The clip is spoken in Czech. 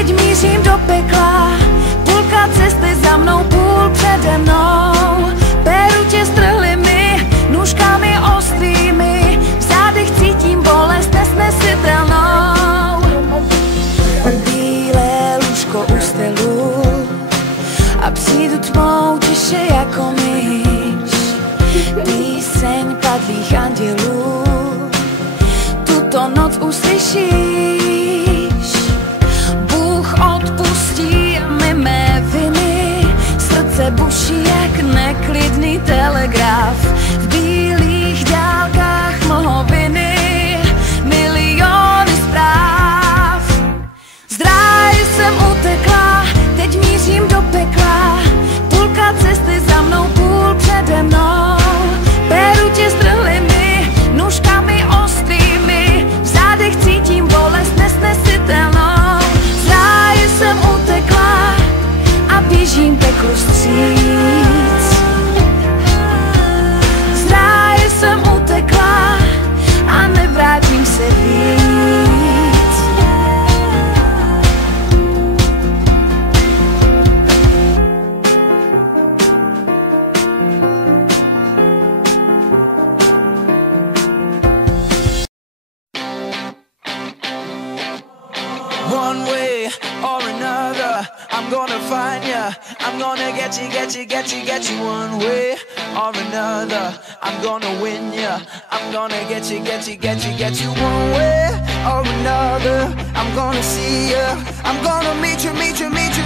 teď mířím do pekla. Půlka cesty za mnou, půl přede mnou. Peru tě strhli mi, nůžkami ostrými. V zádech cítím bolest nesnesitelnou. Bílé lůžko u stelu a přijdu tmou tiše jako myš. Píseň padlých andělů tuto noc uslyšíš. Bůh odpustí mi mé viny, srdce buší jak neklidný telegraf. V bílých dálkách mlhoviny, miliony zpráv. Z ráje jsem utekla, teď mířím do pekla. Půlka cesty za mnou, půl přede mnou. Peru tě strhli mi, nůžkami ostrými. V zádech cítím bolest nesnesitelnou. Z ráje jsem utekla a běžím peklu vstříc. Z ráje jsem utekla a nevrátím se víc. One way or another, I'm gonna find ya. I'm gonna get you, get you, get you, get you. One way or another, I'm gonna win ya. I'm gonna get you, get you, get you, get you. One way or another, I'm gonna see ya. I'm gonna meet you, meet you, meet you.